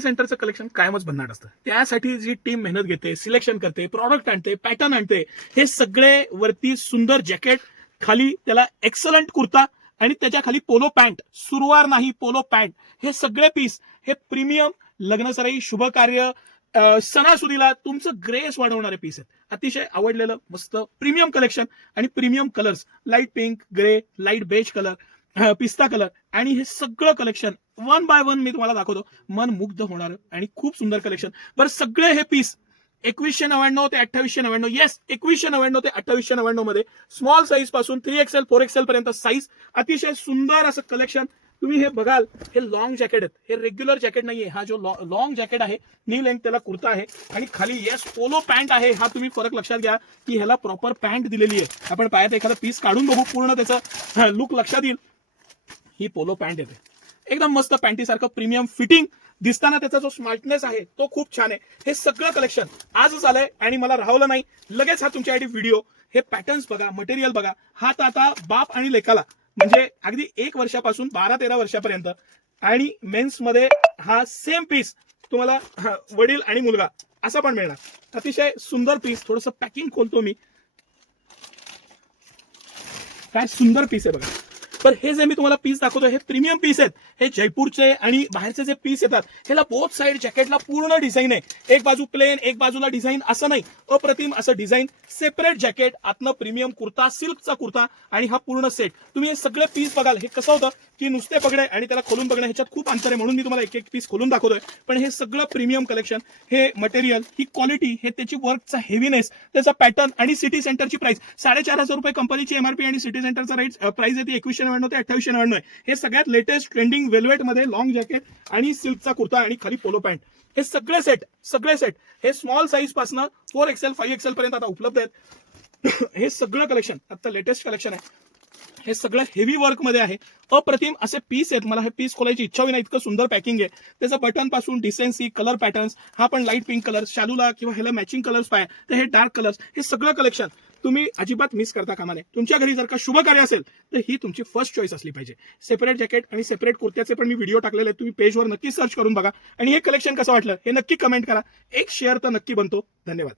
सेंटरचं कलेक्शन कायमच भन्नाट असतं. त्यासाठी जी टीम मेहनत घेते, सिलेक्शन करते, प्रॉडक्ट आणते, पॅटर्न आणते, हे सगळे वरती सुंदर जॅकेट, खाली त्याला एक्सलंट कुर्ता आणि त्याच्या खाली पोलो पॅन्ट, सुरवार नाही पोलो पॅन्ट, हे सगळे पीस हे प्रीमियम लग्नसराई, शुभ कार्य, सणासुदीला तुमचं ग्रेस वाढवणारे पीस आहेत. अतिशय आवडलेलं मस्त प्रीमियम कलेक्शन आणि premium colours, light pink, grey, light beige colour, पिस्ता कलर आणि हे सगळं कलेक्शन वन बाय वन मी तुम्हाला दाखवतो. मन मुग्ध होणार आणि खूप सुंदर कलेक्शन. बरं, सगळे हे पीस 2199 ते 2899, येस 2199 ते 2899 मध्ये स्मॉल साईज पासून 3XL 4XL पर्यंत साईज. अतिशय सुंदर असं कलेक्शन. तुम्ही हे बघाल, हे लॉंग जॅकेट आहेत, हे रेग्युलर जॅकेट नाहीये. हा जो लॉंग जॅकेट आहे, नी लेंथ त्याला कुर्ता आहे आणि खाली येस पोलो पॅन्ट आहे. हा तुम्ही फरक लक्षात घ्या की ह्याला प्रॉपर पॅन्ट दिलेली आहे. आपण पायात एखादा पीस काढून बघू, पूर्ण त्याचा लुक लक्षात येईल. ही पोलो पॅन्ट येते, एकदम मस्त पॅन्टीसारखं प्रीमियम फिटिंग दिसताना त्याचा जो स्मार्टनेस आहे तो खूप छान आहे. हे सगळं कलेक्शन आजच आलंय आणि मला राहवलं नाही, लगेच हा तुमच्यासाठी व्हिडिओ. हे पॅटर्न्स बघा, मटेरियल बघा. हा तर आता बाप आणि लेकाला, म्हणजे अगदी 1 वर्षापासून 12-13 वर्षापर्यंत. आणि मेन्स मध्ये हा सेम पीस तुम्हाला वडील आणि मुलगा असा पण मिळणार. अतिशय सुंदर पीस. थोडंसं पॅकिंग खोलतो मी, काय सुंदर पीस आहे बघा. पण हे जे मी तुम्हाला पीस दाखवतो हे प्रीमियम पीस आहेत. हे जयपूरचे आणि बाहेरचे जे पीस येतात, ह्याला बोथ साइड जॅकेटला पूर्ण डिझाईन आहे. एक बाजू प्लेन, एक बाजूला डिझाईन, असं नाही, अप्रतिम असं डिझाईन. सेपरेट जॅकेट, आतनं प्रीमियम कुर्ता, सिल्कचा कुर्ता आणि हा पूर्ण सेट. तुम्ही हे सगळे पीस बघाल. हे कसं होतं की नुसते बघणे आणि त्याला खोलून बघणे ह्याच्यात खूप अंतर आहे, म्हणून मी तुम्हाला एक एक पीस खोलून दाखवतोय. पण हे सगळं प्रीमियम कलेक्शन, हे मटेरियल, ही क्वालिटी, हे त्याची वर्कचा हेवीनेस, त्याचा पॅटर्न आणि सिटी सेंटरची प्राइस 4500 रुपये कंपनीची एमआरपी आणि सिटी सेंटरचा रेट प्राइस आहे ती 2199 ते 2899 आहे. हे सगळ्यात लेटेस्ट ट्रेंडिंग वेल्वेट मध्ये लॉंग जॅकेट आणि सिल्कचा कुर्ता आणि खाली पोलो पॅन्ट. हे सगळे सेट हे स्मॉल साईज पासून 4XL 5XL पर्यंत आता उपलब्ध आहेत. हे सगळं कलेक्शन आता लेटेस्ट कलेक्शन आहे. हे सगळं हेवी वर्क मध्ये आहे. अप्रतिम असे पीस आहेत. मला हे पीस खोलायची इच्छा होईना, इतकं सुंदर पॅकिंग आहे. त्याचं बटन पासून डिसेन्सी, कलर पॅटर्न्स, हा पण लाईट पिंक कलर, शालूला किंवा ह्याला मॅचिंग कलर्स पाहिजे तर हे डार्क कलर्स, हे सगळं कलेक्शन तुम्ही अजिबात मिस करता कामा नये. तुमच्या घरी जर का शुभ कार्य असेल तर ही तुमची फर्स्ट चॉईस असली पाहिजे. सेपरेट जॅकेट आणि सेपरेट कुर्त्याचे पण मी व्हिडिओ टाकलेले आहेत, तुम्ही पेजवर नक्की सर्च करून बघा. आणि हे कलेक्शन कसं वाटलं हे नक्की कमेंट करा. एक शेअर तर नक्की बनतो. धन्यवाद.